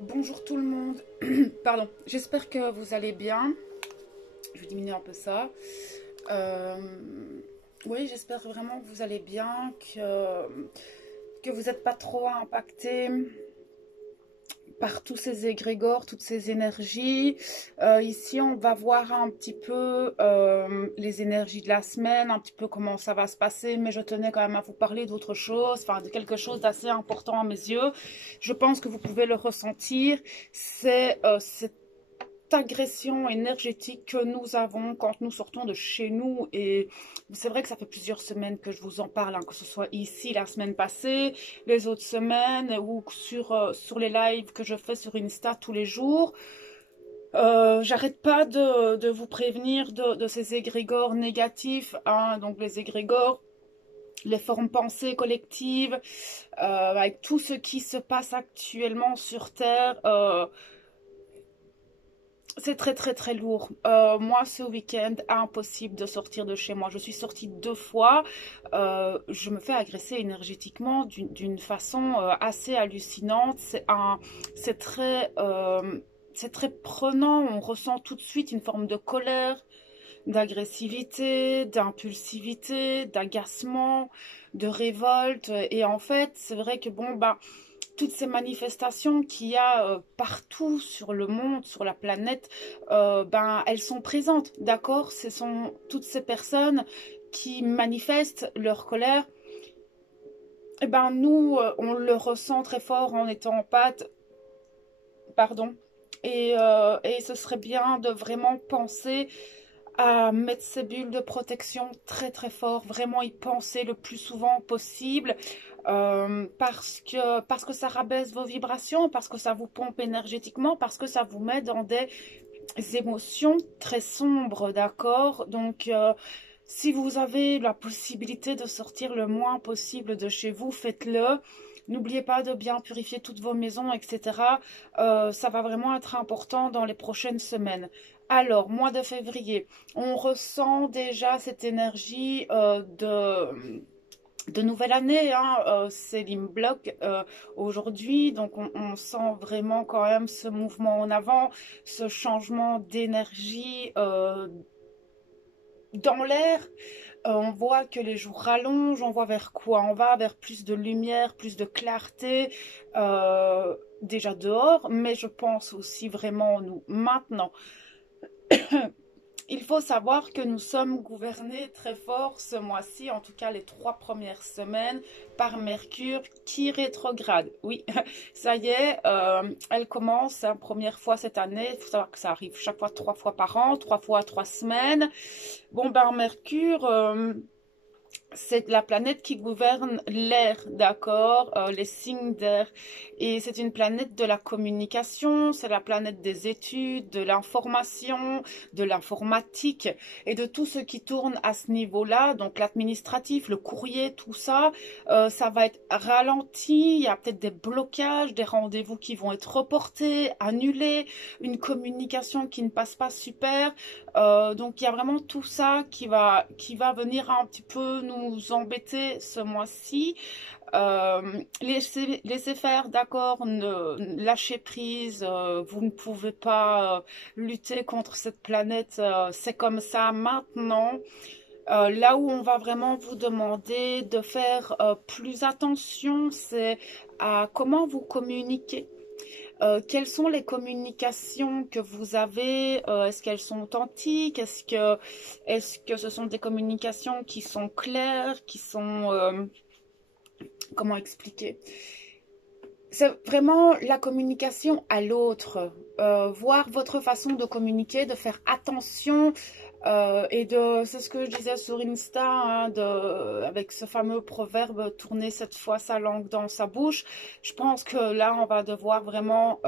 Bonjour tout le monde, pardon, j'espère que vous allez bien. Je vais diminuer un peu ça. Euh, oui, j'espère vraiment que vous allez bien, que vous n'êtes pas trop impacté par tous ces égrégores, toutes ces énergies. Ici, on va voir un petit peu les énergies de la semaine, un petit peu comment ça va se passer, mais je tenais quand même à vous parler d'autre chose, enfin de quelque chose d'assez important à mes yeux. Je pense que vous pouvez le ressentir, c'est cette agression énergétique que nous avons quand nous sortons de chez nous. Et c'est vrai que ça fait plusieurs semaines que je vous en parle, hein, que ce soit ici la semaine passée, les autres semaines ou sur les lives que je fais sur Insta tous les jours. J'arrête pas de vous prévenir de ces égrégores négatifs, hein, donc les égrégores, les formes pensées collectives, avec tout ce qui se passe actuellement sur Terre. C'est très très très lourd. Moi, ce week-end, impossible de sortir de chez moi. Je suis sortie 2 fois. Je me fais agresser énergétiquement d'une façon assez hallucinante. C'est très prenant. On ressent tout de suite une forme de colère, d'agressivité, d'impulsivité, d'agacement, de révolte. Et en fait, c'est vrai que bon, bah, toutes ces manifestations qu'il y a partout sur le monde, sur la planète, ben, elles sont présentes, d'accord? Ce sont toutes ces personnes qui manifestent leur colère. Et ben, nous, on le ressent très fort en étant en pâte, pardon. Et ce serait bien de vraiment penser à mettre ces bulles de protection très très fort, vraiment y penser le plus souvent possible, parce que ça rabaisse vos vibrations, parce que ça vous pompe énergétiquement, parce que ça vous met dans des émotions très sombres, d'accord? Donc, si vous avez la possibilité de sortir le moins possible de chez vous, faites-le. N'oubliez pas de bien purifier toutes vos maisons, etc. Ça va vraiment être important dans les prochaines semaines. Alors, mois de février, on ressent déjà cette énergie de nouvelle année, hein, c'est l'Imblock aujourd'hui, donc on sent vraiment quand même ce mouvement en avant, ce changement d'énergie dans l'air. On voit que les jours rallongent, on voit vers quoi on va, vers plus de lumière, plus de clarté, déjà dehors, mais je pense aussi vraiment nous maintenant. Il faut savoir que nous sommes gouvernés très fort ce mois-ci, en tout cas les 3 premières semaines, par Mercure qui rétrograde. Oui, ça y est, elle commence, hein, première fois cette année. Il faut savoir que ça arrive chaque fois 3 fois par an, 3 fois 3 semaines. Bon, ben Mercure, c'est la planète qui gouverne l'air, d'accord, les signes d'air. Et c'est une planète de la communication, c'est la planète des études, de l'information, de l'informatique et de tout ce qui tourne à ce niveau-là. Donc l'administratif, le courrier, tout ça, ça va être ralenti. Il y a peut-être des blocages, des rendez-vous qui vont être reportés, annulés, une communication qui ne passe pas super. Donc il y a vraiment tout ça qui va venir un petit peu nous embêter ce mois-ci. Laissez faire, d'accord, lâchez prise, vous ne pouvez pas lutter contre cette planète, c'est comme ça maintenant. Là où on va vraiment vous demander de faire plus attention, c'est à comment vous communiquez. Quelles sont les communications que vous avez? Est-ce qu'elles sont authentiques? Est-ce que ce sont des communications qui sont claires, qui sont... comment expliquer? C'est vraiment la communication à l'autre. Voir votre façon de communiquer, de faire attention c'est ce que je disais sur Insta, hein, avec ce fameux proverbe, tourner cette fois sa langue dans sa bouche. Je pense que là, on va devoir vraiment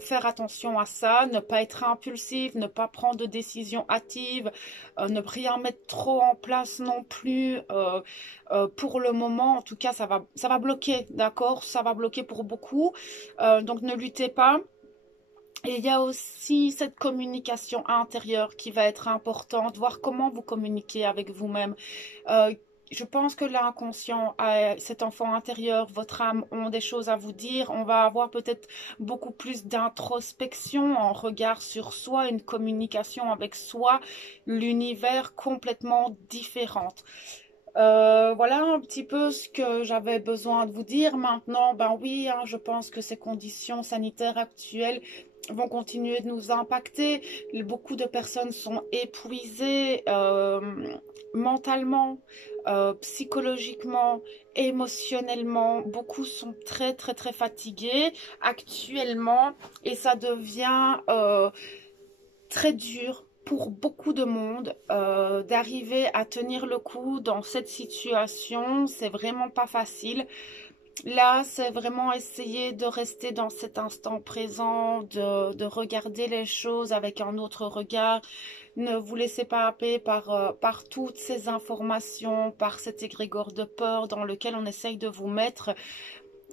faire attention à ça, ne pas être impulsif, ne pas prendre de décisions hâtives, ne rien mettre trop en place non plus. Pour le moment, en tout cas, ça va bloquer, d'accord? Ça va bloquer pour beaucoup. Donc, ne luttez pas. Et il y a aussi cette communication intérieure qui va être importante, voir comment vous communiquez avec vous-même. Euh, je pense que l'inconscient, cet enfant intérieur, votre âme ont des choses à vous dire. On va avoir peut-être beaucoup plus d'introspection, en regard sur soi, une communication avec soi, l'univers complètement différente. Voilà un petit peu ce que j'avais besoin de vous dire. Maintenant, ben oui, hein, je pense que ces conditions sanitaires actuelles vont continuer de nous impacter. Beaucoup de personnes sont épuisées mentalement, psychologiquement, émotionnellement. Beaucoup sont très très très fatigués actuellement et ça devient très dur pour beaucoup de monde d'arriver à tenir le coup dans cette situation. C'est vraiment pas facile. Là, c'est vraiment essayer de rester dans cet instant présent, de regarder les choses avec un autre regard. Ne vous laissez pas happer par toutes ces informations, par cet égrégore de peur dans lequel on essaye de vous mettre.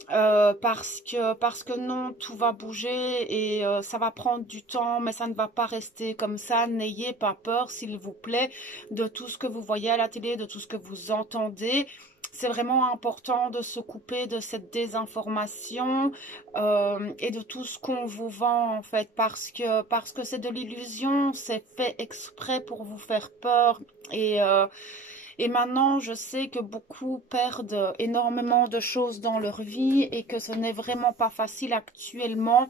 Parce que non, tout va bouger et ça va prendre du temps, mais ça ne va pas rester comme ça. N'ayez pas peur, s'il vous plaît, de tout ce que vous voyez à la télé, de tout ce que vous entendez. C'est vraiment important de se couper de cette désinformation et de tout ce qu'on vous vend en fait, parce que c'est de l'illusion, c'est fait exprès pour vous faire peur et maintenant, je sais que beaucoup perdent énormément de choses dans leur vie et que ce n'est vraiment pas facile actuellement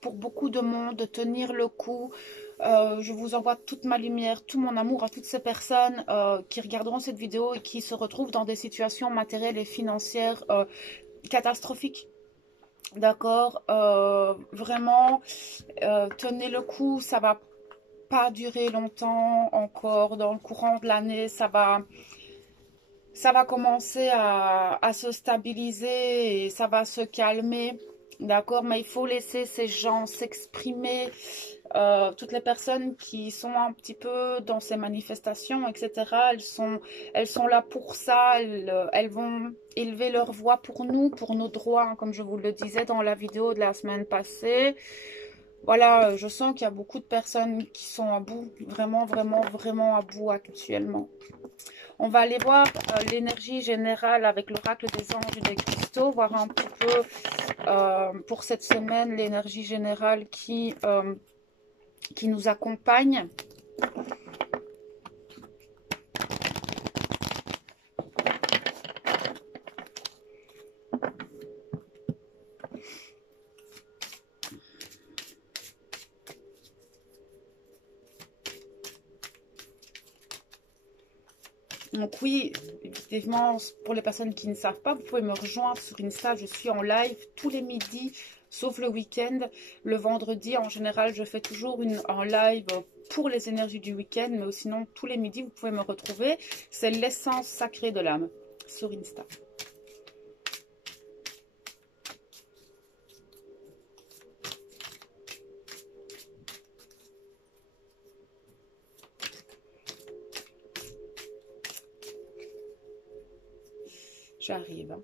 pour beaucoup de monde de tenir le coup. Je vous envoie toute ma lumière, tout mon amour à toutes ces personnes qui regarderont cette vidéo et qui se retrouvent dans des situations matérielles et financières catastrophiques. D'accord, vraiment, tenez le coup, ça va pas durer longtemps encore. Dans le courant de l'année, ça va commencer à se stabiliser et ça va se calmer. D'accord, mais il faut laisser ces gens s'exprimer. Toutes les personnes qui sont un petit peu dans ces manifestations, etc., elles sont là pour ça. Elles vont élever leur voix pour nous, pour nos droits, hein, comme je vous le disais dans la vidéo de la semaine passée. Voilà, je sens qu'il y a beaucoup de personnes qui sont à bout, vraiment, vraiment, vraiment à bout actuellement. On va aller voir l'énergie générale avec l'oracle des anges et des cristaux, voir un petit peu pour cette semaine l'énergie générale qui nous accompagne. Donc oui, effectivement, pour les personnes qui ne savent pas, vous pouvez me rejoindre sur Insta. Je suis en live tous les midis, sauf le week-end. Le vendredi, en général, je fais toujours un live pour les énergies du week-end. Mais sinon, tous les midis, vous pouvez me retrouver. C'est l'essence sacrée de l'âme sur Insta. J'arrive.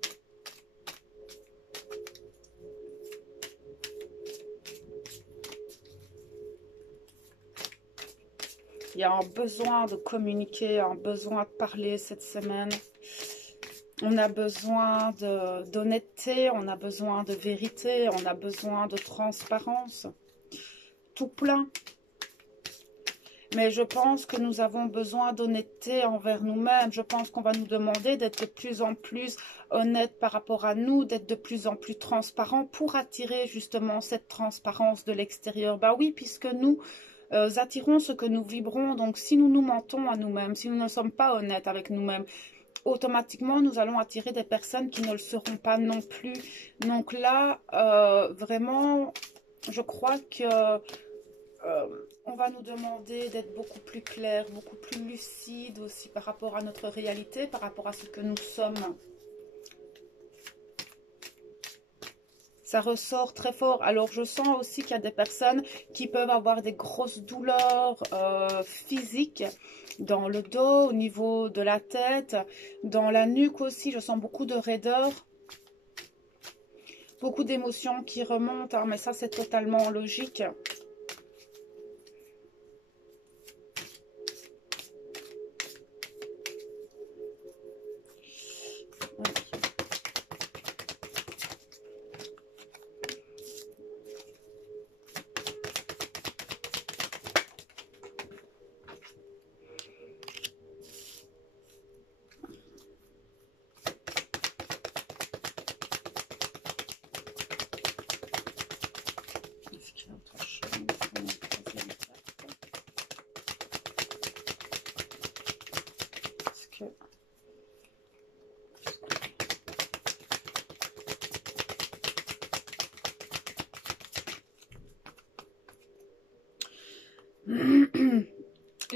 Il y a un besoin de communiquer, un besoin de parler cette semaine. On a besoin d'honnêteté, on a besoin de vérité, on a besoin de transparence. Tout plein. Mais je pense que nous avons besoin d'honnêteté envers nous-mêmes. Je pense qu'on va nous demander d'être de plus en plus honnêtes par rapport à nous, d'être de plus en plus transparents pour attirer justement cette transparence de l'extérieur. Bah oui, puisque nous attirons ce que nous vibrons. Donc si nous nous mentons à nous-mêmes, si nous ne sommes pas honnêtes avec nous-mêmes, automatiquement nous allons attirer des personnes qui ne le seront pas non plus. Donc là, vraiment, je crois que on va nous demander d'être beaucoup plus clair, beaucoup plus lucide aussi par rapport à notre réalité, par rapport à ce que nous sommes. Ça ressort très fort. Alors, je sens aussi qu'il y a des personnes qui peuvent avoir des grosses douleurs physiques dans le dos, au niveau de la tête, dans la nuque aussi. Je sens beaucoup de raideur. Beaucoup d'émotions qui remontent, hein, mais ça, c'est totalement logique.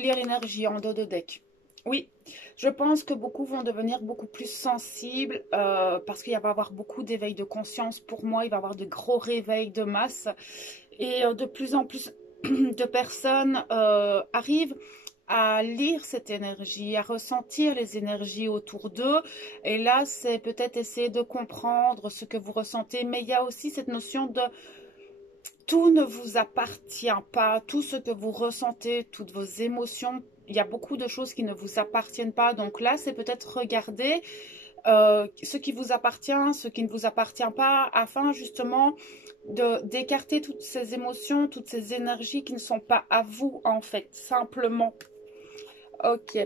lire l'énergie en dos de deck. Oui, je pense que beaucoup vont devenir beaucoup plus sensibles parce qu'il va y avoir beaucoup d'éveil de conscience. Pour moi, il va y avoir de gros réveils de masse et de plus en plus de personnes arrivent à lire cette énergie, à ressentir les énergies autour d'eux. Et là, c'est peut-être essayer de comprendre ce que vous ressentez. Mais il y a aussi cette notion de tout ne vous appartient pas, tout ce que vous ressentez, toutes vos émotions. Il y a beaucoup de choses qui ne vous appartiennent pas. Donc là, c'est peut-être regarder ce qui vous appartient, ce qui ne vous appartient pas, afin justement d'écarter toutes ces émotions, toutes ces énergies qui ne sont pas à vous, en fait, simplement. Ok.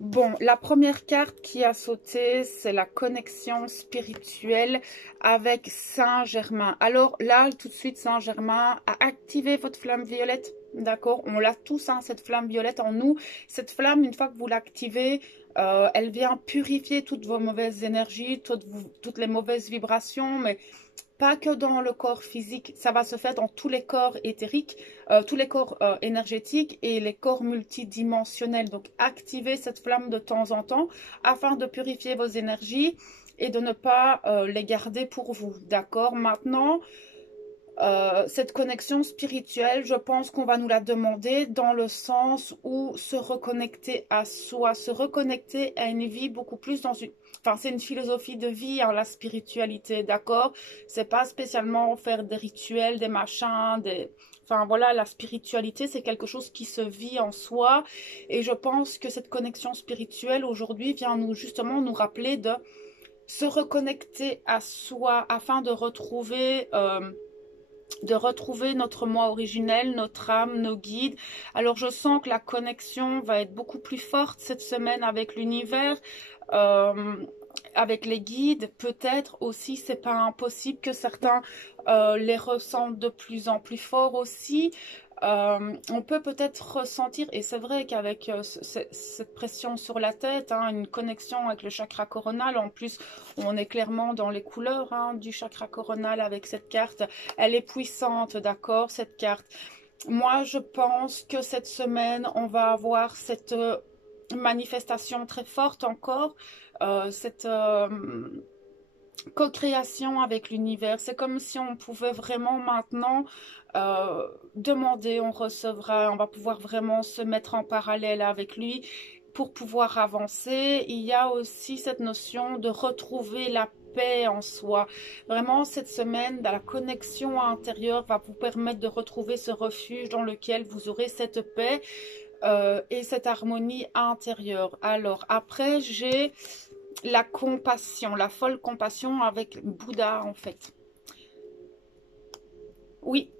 Bon, la première carte qui a sauté, c'est la connexion spirituelle avec Saint-Germain. Alors là, tout de suite, Saint-Germain a activé votre flamme violette. D'accord, on l'a tous, hein, cette flamme violette en nous. Cette flamme, une fois que vous l'activez, elle vient purifier toutes vos mauvaises énergies, toutes les mauvaises vibrations, mais pas que dans le corps physique, ça va se faire dans tous les corps éthériques, tous les corps énergétiques et les corps multidimensionnels. Donc, activez cette flamme de temps en temps afin de purifier vos énergies et de ne pas les garder pour vous. D'accord? Maintenant, cette connexion spirituelle, je pense qu'on va nous la demander dans le sens où se reconnecter à soi, se reconnecter à une vie beaucoup plus dans une... Enfin, c'est une philosophie de vie, hein, la spiritualité, d'accord? C'est pas spécialement faire des rituels, des machins, des... Enfin, voilà, la spiritualité, c'est quelque chose qui se vit en soi. Et je pense que cette connexion spirituelle, aujourd'hui, vient justement nous rappeler de se reconnecter à soi afin de retrouver notre moi originel, notre âme, nos guides. Alors je sens que la connexion va être beaucoup plus forte cette semaine avec l'univers, avec les guides. Peut-être aussi, c'est pas impossible que certains les ressentent de plus en plus fort aussi. On peut peut-être ressentir, et c'est vrai qu'avec cette pression sur la tête, hein, une connexion avec le chakra coronal, en plus on est clairement dans les couleurs, hein, du chakra coronal avec cette carte, elle est puissante, d'accord, cette carte. Moi je pense que cette semaine on va avoir cette manifestation très forte encore, cette co-création avec l'univers. C'est comme si on pouvait vraiment maintenant demander, on recevra, on va pouvoir vraiment se mettre en parallèle avec lui pour pouvoir avancer. Il y a aussi cette notion de retrouver la paix en soi. Vraiment, cette semaine, la connexion intérieure va vous permettre de retrouver ce refuge dans lequel vous aurez cette paix et cette harmonie intérieure. Alors, après, j'ai la compassion, la folle compassion avec Bouddha, en fait. Oui.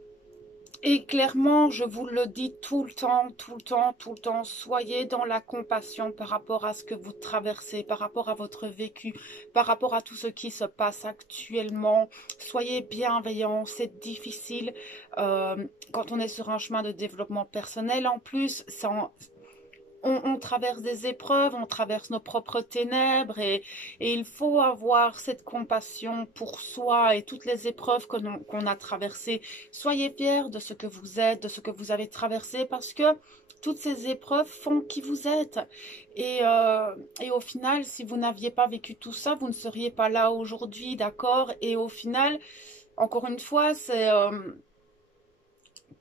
Et clairement, je vous le dis tout le temps, tout le temps, tout le temps, soyez dans la compassion par rapport à ce que vous traversez, par rapport à votre vécu, par rapport à tout ce qui se passe actuellement. Soyez bienveillants, c'est difficile quand on est sur un chemin de développement personnel. En plus, on traverse des épreuves, on traverse nos propres ténèbres et il faut avoir cette compassion pour soi et toutes les épreuves qu'on a traversées. Soyez fiers de ce que vous êtes, de ce que vous avez traversé parce que toutes ces épreuves font qui vous êtes. Et au final, si vous n'aviez pas vécu tout ça, vous ne seriez pas là aujourd'hui, d'accord? Et au final, encore une fois, c'est...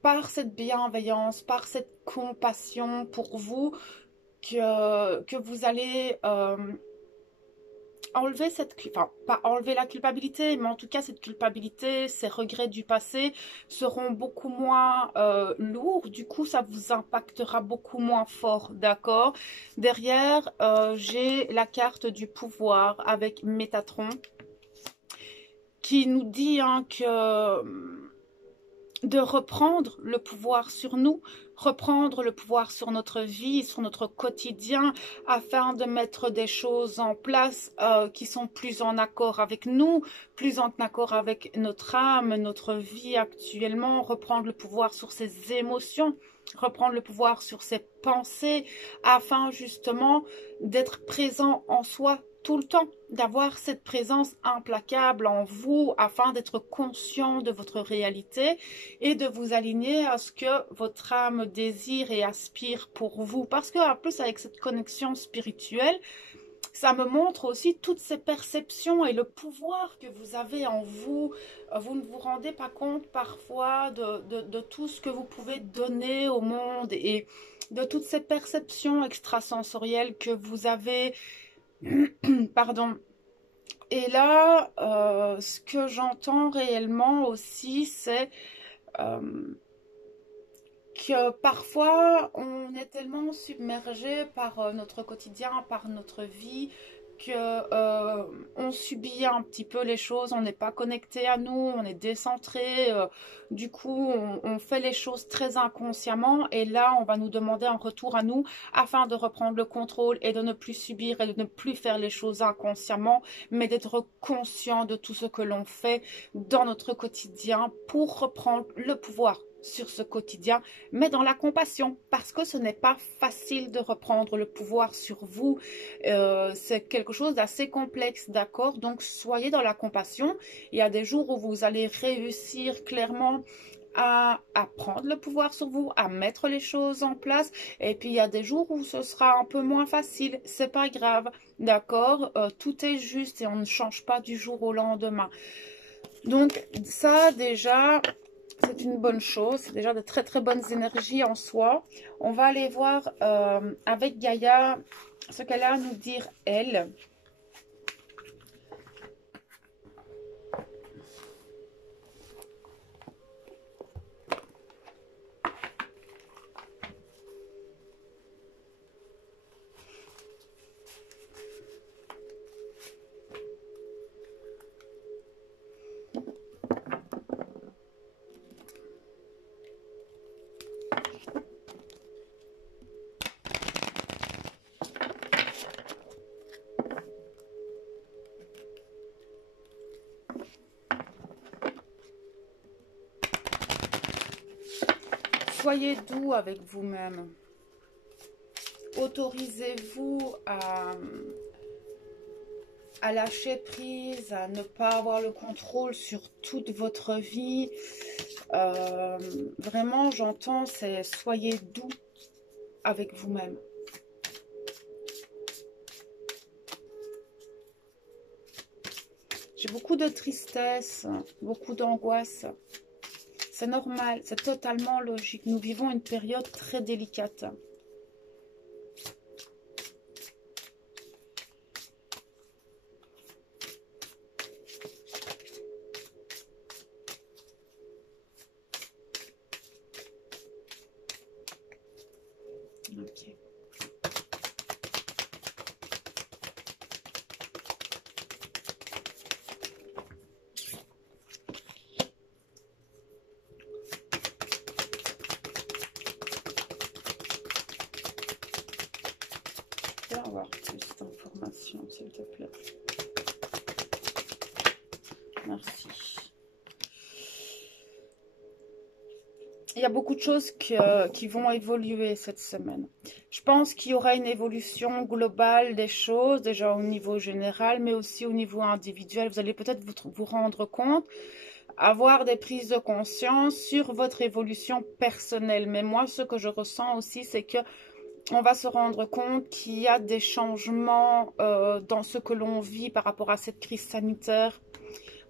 par cette bienveillance, par cette compassion pour vous, que vous allez enlever cette... Enfin, pas enlever la culpabilité, mais en tout cas, cette culpabilité, ces regrets du passé seront beaucoup moins lourds. Du coup, ça vous impactera beaucoup moins fort, d'accord? Derrière, j'ai la carte du pouvoir avec Métatron qui nous dit hein, que... de reprendre le pouvoir sur nous, reprendre le pouvoir sur notre vie, sur notre quotidien, afin de mettre des choses en place qui sont plus en accord avec nous, plus en accord avec notre âme, notre vie actuellement, reprendre le pouvoir sur ses émotions, reprendre le pouvoir sur ses pensées, afin justement d'être présent en soi tout le temps, d'avoir cette présence implacable en vous afin d'être conscient de votre réalité et de vous aligner à ce que votre âme désire et aspire pour vous. Parce que en plus, avec cette connexion spirituelle, ça me montre aussi toutes ces perceptions et le pouvoir que vous avez en vous. Vous ne vous rendez pas compte parfois de tout ce que vous pouvez donner au monde et de toutes ces perceptions extrasensorielles que vous avez. Pardon. Et là, ce que j'entends réellement aussi, c'est que parfois on est tellement submergé par notre quotidien, par notre vie, que on subit un petit peu les choses, on n'est pas connecté à nous, on est décentré, du coup on fait les choses très inconsciemment et là on va nous demander un retour à nous afin de reprendre le contrôle et de ne plus subir et de ne plus faire les choses inconsciemment, mais d'être conscient de tout ce que l'on fait dans notre quotidien pour reprendre le pouvoir sur ce quotidien, mais dans la compassion, parce que ce n'est pas facile de reprendre le pouvoir sur vous. C'est quelque chose d'assez complexe, d'accord? Donc, soyez dans la compassion. Il y a des jours où vous allez réussir clairement à prendre le pouvoir sur vous, à mettre les choses en place. Et puis, il y a des jours où ce sera un peu moins facile. C'est pas grave, d'accord? Tout est juste et on ne change pas du jour au lendemain. Donc, ça, déjà, c'est une bonne chose, c'est déjà de très très bonnes énergies en soi. On va aller voir avec Gaïa ce qu'elle a à nous dire elle. Soyez doux avec vous-même. Autorisez-vous à lâcher prise, à ne pas avoir le contrôle sur toute votre vie. Vraiment, j'entends, c'est soyez doux avec vous-même. J'ai beaucoup de tristesse, beaucoup d'angoisse. C'est normal, c'est totalement logique. Nous vivons une période très délicate. Ok. Je vais avoir plus d'informations, s'il te plaît. Merci. Il y a beaucoup de choses qui vont évoluer cette semaine. Je pense qu'il y aura une évolution globale des choses, déjà au niveau général, mais aussi au niveau individuel. Vous allez peut-être vous rendre compte, avoir des prises de conscience sur votre évolution personnelle. Mais moi, ce que je ressens aussi, c'est que on va se rendre compte qu'il y a des changements dans ce que l'on vit par rapport à cette crise sanitaire.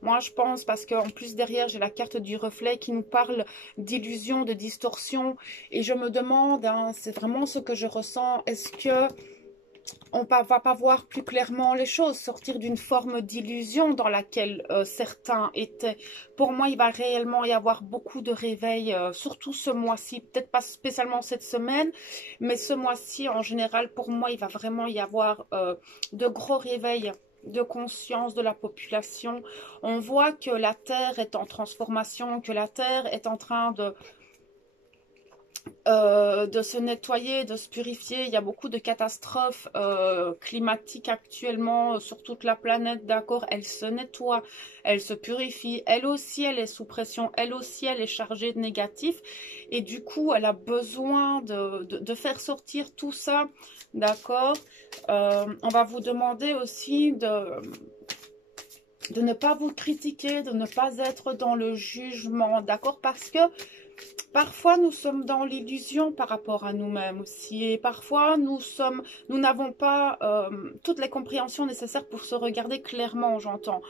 Moi, je pense, parce qu'en plus, derrière, j'ai la carte du reflet qui nous parle d'illusion, de distorsion. Et je me demande, hein, c'est vraiment ce que je ressens, est-ce que on va pas voir plus clairement les choses, sortir d'une forme d'illusion dans laquelle certains étaient. Pour moi, il va réellement y avoir beaucoup de réveils, surtout ce mois-ci, peut-être pas spécialement cette semaine, mais ce mois-ci, en général, pour moi, il va vraiment y avoir de gros réveils de conscience de la population. On voit que la Terre est en transformation, que la Terre est en train de se nettoyer, de se purifier. Il y a beaucoup de catastrophes climatiques actuellement sur toute la planète, d'accord? Elle se nettoie, elle se purifie. Elle aussi, elle est sous pression. Elle aussi, elle est chargée de négatif. Et du coup, elle a besoin de faire sortir tout ça, d'accord? On va vous demander aussi de ne pas vous critiquer, de ne pas être dans le jugement, d'accord? Parce que parfois, nous sommes dans l'illusion par rapport à nous-mêmes aussi. Et parfois, nous n'avons pas toutes les compréhensions nécessaires pour se regarder clairement, j'entends.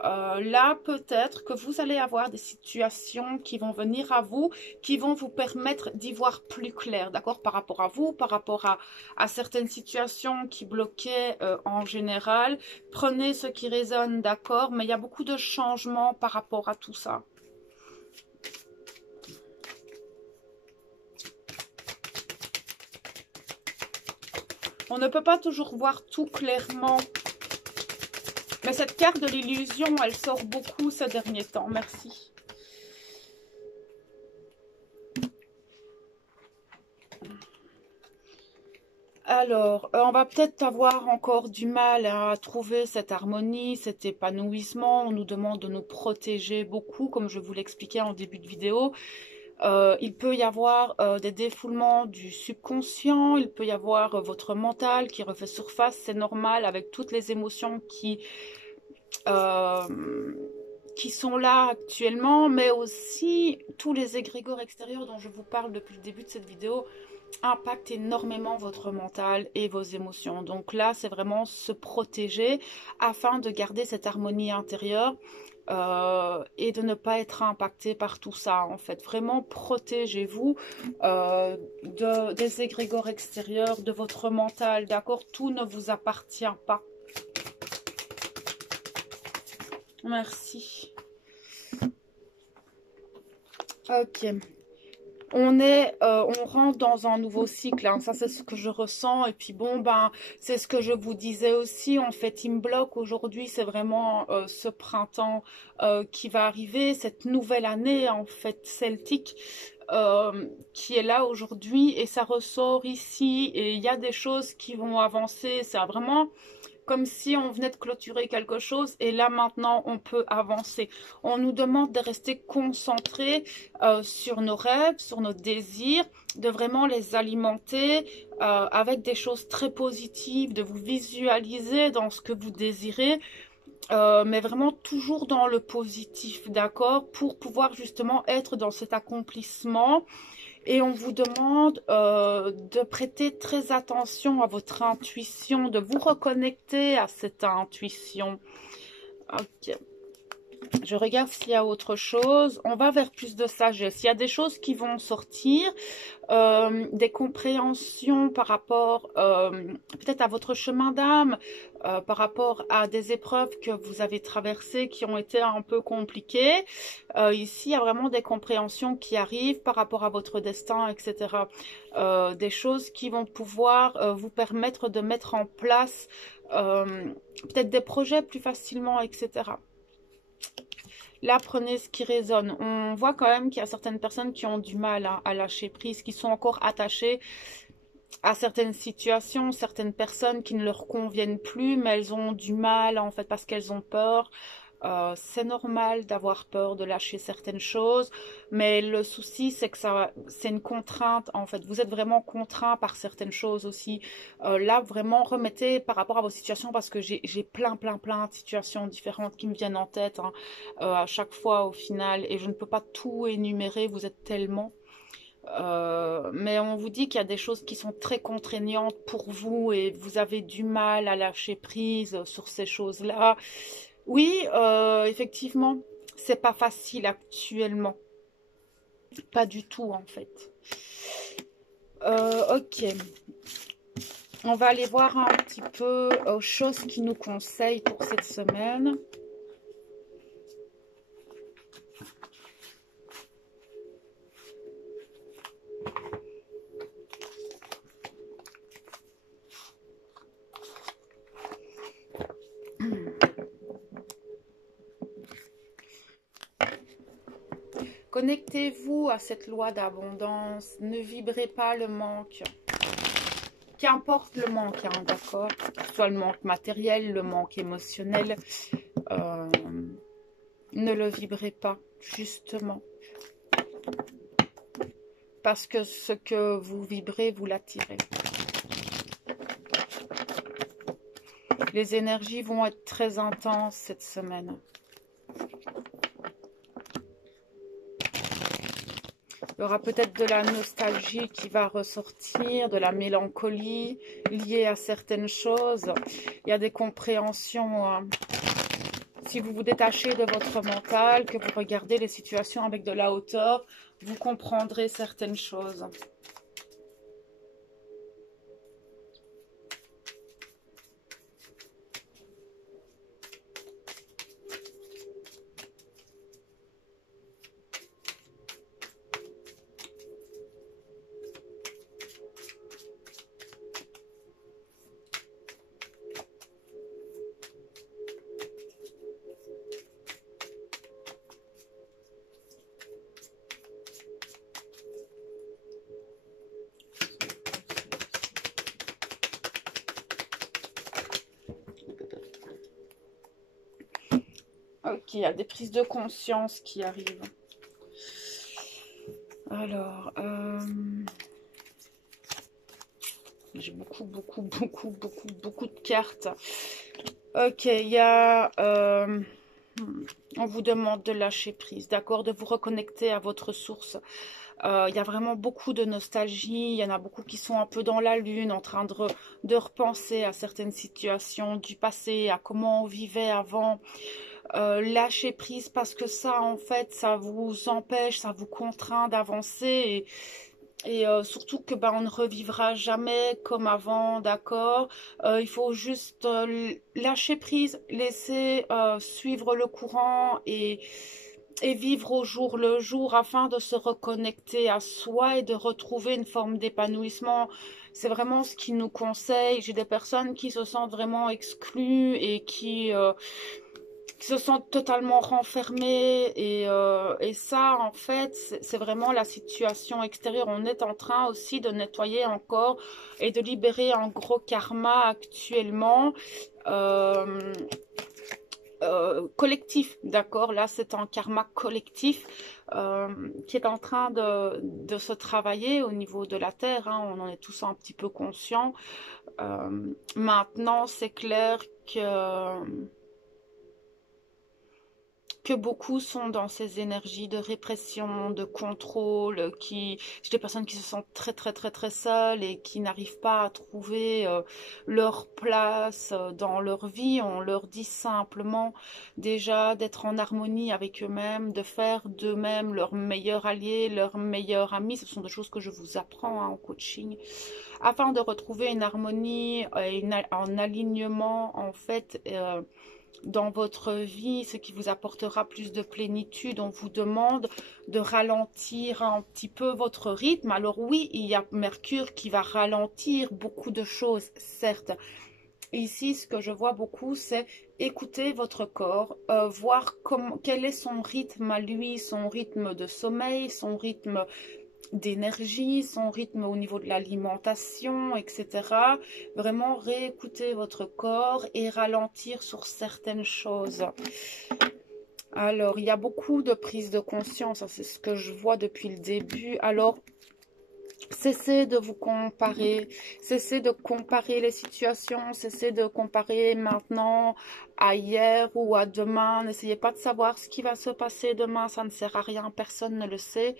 Là, peut-être que vous allez avoir des situations qui vont venir à vous, qui vont vous permettre d'y voir plus clair, d'accord, par rapport à vous, par rapport à certaines situations qui bloquaient en général. Prenez ce qui résonne, d'accord, mais il y a beaucoup de changements par rapport à tout ça. On ne peut pas toujours voir tout clairement. Mais cette carte de l'illusion, elle sort beaucoup ces derniers temps. Merci. Alors, on va peut-être avoir encore du mal à trouver cette harmonie, cet épanouissement. On nous demande de nous protéger beaucoup, comme je vous l'expliquais en début de vidéo. Il peut y avoir des défoulements du subconscient, il peut y avoir votre mental qui refait surface, c'est normal avec toutes les émotions qui sont là actuellement, mais aussi tous les égrégores extérieurs dont je vous parle depuis le début de cette vidéo impactent énormément votre mental et vos émotions. Donc là, c'est vraiment se protéger afin de garder cette harmonie intérieure. Et de ne pas être impacté par tout ça, en fait. Vraiment, protégez-vous des égrégores extérieurs, de votre mental, d'accord? Tout ne vous appartient pas. Merci. Ok. On rentre dans un nouveau cycle, hein. Ça c'est ce que je ressens. Et puis bon, ben, c'est ce que je vous disais aussi. En fait, il me bloque aujourd'hui, c'est vraiment ce printemps qui va arriver, cette nouvelle année en fait celtique qui est là aujourd'hui et ça ressort ici. Et il y a des choses qui vont avancer. C'est vraiment comme si on venait de clôturer quelque chose et là maintenant on peut avancer. On nous demande de rester concentrés sur nos rêves, sur nos désirs, de vraiment les alimenter avec des choses très positives, de vous visualiser dans ce que vous désirez. Mais vraiment toujours dans le positif, d'accord, pour pouvoir justement être dans cet accomplissement. Et on vous demande de prêter très attention à votre intuition, de vous reconnecter à cette intuition. Ok. Je regarde s'il y a autre chose. On va vers plus de sagesse. Il y a des choses qui vont sortir, des compréhensions par rapport peut-être à votre chemin d'âme, par rapport à des épreuves que vous avez traversées qui ont été un peu compliquées. Ici, il y a vraiment des compréhensions qui arrivent par rapport à votre destin, etc. Des choses qui vont pouvoir vous permettre de mettre en place peut-être des projets plus facilement, etc. Là, prenez ce qui résonne. On voit quand même qu'il y a certaines personnes qui ont du mal à lâcher prise, qui sont encore attachées à certaines situations, certaines personnes qui ne leur conviennent plus, mais elles ont du mal, en fait, parce qu'elles ont peur. C'est normal d'avoir peur de lâcher certaines choses, mais le souci c'est que c'est une contrainte en fait. Vous êtes vraiment contraint par certaines choses aussi. Là vraiment remettez par rapport à vos situations parce que j'ai plein de situations différentes qui me viennent en tête hein, à chaque fois au final et je ne peux pas tout énumérer. Vous êtes tellement. Mais on vous dit qu'il y a des choses qui sont très contraignantes pour vous et vous avez du mal à lâcher prise sur ces choses-là. Oui, effectivement, c'est pas facile actuellement. Pas du tout, en fait. Ok. On va aller voir un petit peu aux choses qui nous conseillent pour cette semaine. Connectez-vous à cette loi d'abondance. Ne vibrez pas le manque. Qu'importe le manque, hein, d'accord? Que ce soit le manque matériel, le manque émotionnel. Ne le vibrez pas, justement. Parce que ce que vous vibrez, vous l'attirez. Les énergies vont être très intenses cette semaine. Il y aura peut-être de la nostalgie qui va ressortir, de la mélancolie liée à certaines choses. Il y a des compréhensions. Hein. Si vous vous détachez de votre mental, que vous regardez les situations avec de la hauteur, vous comprendrez certaines choses. Ok, il y a des prises de conscience qui arrivent. Alors, j'ai beaucoup de cartes. Ok, il y a... on vous demande de lâcher prise, d'accord, de vous reconnecter à votre source. Il y a vraiment beaucoup de nostalgie, il y en a beaucoup qui sont un peu dans la lune, en train de repenser à certaines situations du passé, à comment on vivait avant. Lâcher prise parce que ça, en fait, ça vous empêche, ça vous contraint d'avancer et surtout que on ne revivra jamais comme avant, d'accord. Il faut juste lâcher prise, laisser suivre le courant et vivre au jour le jour afin de se reconnecter à soi et de retrouver une forme d'épanouissement. C'est vraiment ce qu'ils nous conseillent. J'ai des personnes qui se sentent vraiment exclues et qui se sentent totalement renfermés et ça en fait c'est vraiment la situation extérieure. On est en train aussi de nettoyer encore et de libérer un gros karma actuellement collectif, d'accord, là c'est un karma collectif qui est en train de se travailler au niveau de la terre, hein. On en est tous un petit peu conscients. Maintenant c'est clair que beaucoup sont dans ces énergies de répression, de contrôle, j'ai des personnes qui se sentent très seules et qui n'arrivent pas à trouver leur place dans leur vie. On leur dit simplement déjà d'être en harmonie avec eux-mêmes, de faire d'eux-mêmes leur meilleur allié, leur meilleur ami. Ce sont des choses que je vous apprends en coaching, afin de retrouver une harmonie et un alignement en fait dans votre vie, ce qui vous apportera plus de plénitude. On vous demande de ralentir un petit peu votre rythme. Alors oui, il y a Mercure qui va ralentir beaucoup de choses, certes. Ici, ce que je vois beaucoup, c'est écouter votre corps, voir quel est son rythme à lui, son rythme de sommeil, son rythme d'énergie, son rythme au niveau de l'alimentation, etc. Vraiment réécouter votre corps et ralentir sur certaines choses. Alors, il y a beaucoup de prise de conscience, c'est ce que je vois depuis le début. Alors, cessez de vous comparer, cessez de comparer les situations, cessez de comparer maintenant à hier ou à demain. N'essayez pas de savoir ce qui va se passer demain, ça ne sert à rien, personne ne le sait.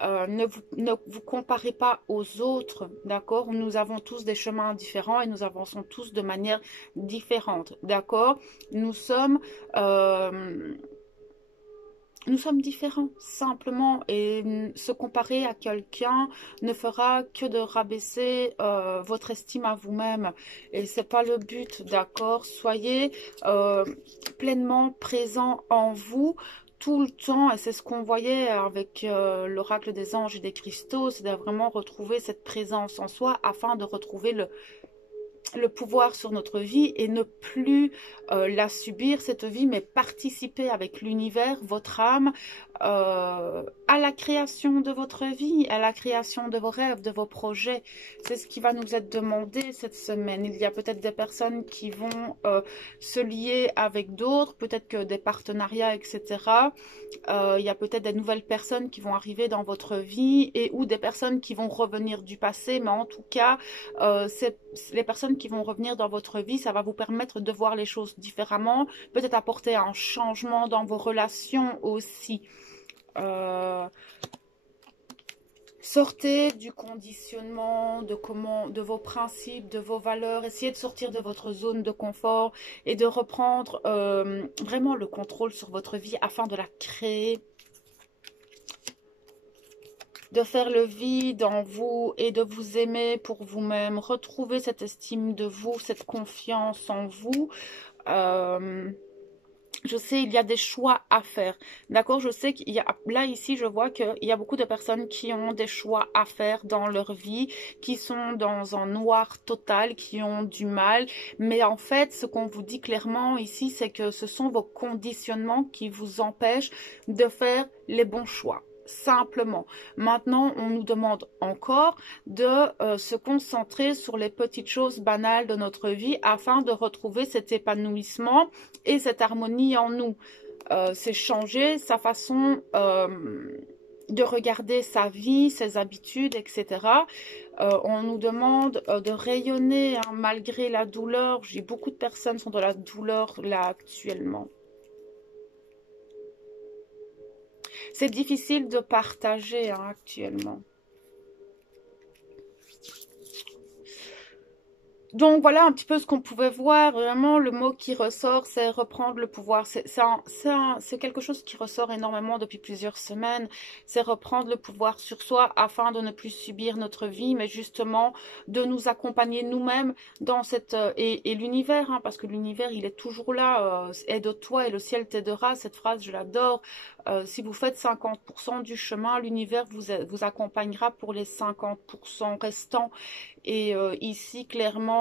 Ne vous comparez pas aux autres, d'accord? Nous avons tous des chemins différents et nous avançons tous de manière différente, d'accord? Nous sommes différents, simplement, et se comparer à quelqu'un ne fera que de rabaisser votre estime à vous-même, et c'est pas le but, d'accord? Soyez pleinement présent en vous tout le temps, et c'est ce qu'on voyait avec l'oracle des anges et des cristaux, c'est de vraiment retrouver cette présence en soi afin de retrouver le pouvoir sur notre vie et ne plus la subir, cette vie, mais participer avec l'univers, votre âme, à la création de votre vie, à la création de vos rêves, de vos projets. C'est ce qui va nous être demandé cette semaine. Il y a peut-être des personnes qui vont se lier avec d'autres, peut-être que des partenariats, etc. Il y a peut-être des nouvelles personnes qui vont arriver dans votre vie et ou des personnes qui vont revenir du passé, mais en tout cas, les personnes qui vont revenir dans votre vie, ça va vous permettre de voir les choses différemment, peut-être apporter un changement dans vos relations aussi. Sortez du conditionnement, de vos principes, de vos valeurs. Essayez de sortir de votre zone de confort et de reprendre vraiment le contrôle sur votre vie afin de la créer. De faire le vide en vous et de vous aimer pour vous-même. Retrouver cette estime de vous, cette confiance en vous. Je sais, il y a des choix à faire. D'accord? Je sais qu'il y a, là, ici, je vois qu'il y a beaucoup de personnes qui ont des choix à faire dans leur vie, qui sont dans un noir total, qui ont du mal. Mais en fait, ce qu'on vous dit clairement ici, c'est que ce sont vos conditionnements qui vous empêchent de faire les bons choix. Simplement. Maintenant, on nous demande encore de se concentrer sur les petites choses banales de notre vie afin de retrouver cet épanouissement et cette harmonie en nous. C'est changer sa façon de regarder sa vie, ses habitudes, etc. On nous demande de rayonner hein, malgré la douleur. J'ai beaucoup de personnes qui sont dans la douleur là actuellement. C'est difficile de partager hein, actuellement. Donc voilà un petit peu ce qu'on pouvait voir. Vraiment, le mot qui ressort, c'est reprendre le pouvoir. C'est quelque chose qui ressort énormément depuis plusieurs semaines. C'est reprendre le pouvoir sur soi afin de ne plus subir notre vie, mais justement de nous accompagner nous-mêmes dans cette... et l'univers, hein, parce que l'univers, il est toujours là. Aide-toi et le ciel t'aidera. Cette phrase, je l'adore. Si vous faites 50% du chemin, l'univers vous accompagnera pour les 50% restants. Et ici, clairement,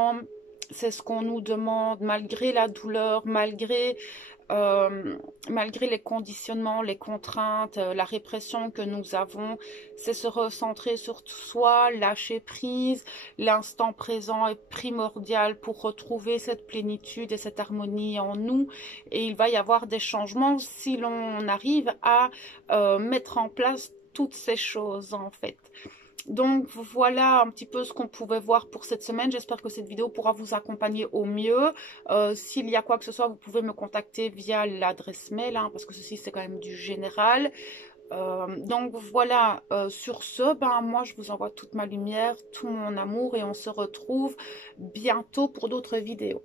c'est ce qu'on nous demande, malgré la douleur, malgré les conditionnements, les contraintes, la répression que nous avons, c'est se recentrer sur soi, lâcher prise. L'instant présent est primordial pour retrouver cette plénitude et cette harmonie en nous. Et il va y avoir des changements si l'on arrive à mettre en place toutes ces choses, en fait. Donc voilà un petit peu ce qu'on pouvait voir pour cette semaine. J'espère que cette vidéo pourra vous accompagner au mieux. S'il y a quoi que ce soit, vous pouvez me contacter via l'adresse mail, hein, parce que ceci c'est quand même du général. Donc voilà, sur ce, ben moi je vous envoie toute ma lumière, tout mon amour et on se retrouve bientôt pour d'autres vidéos.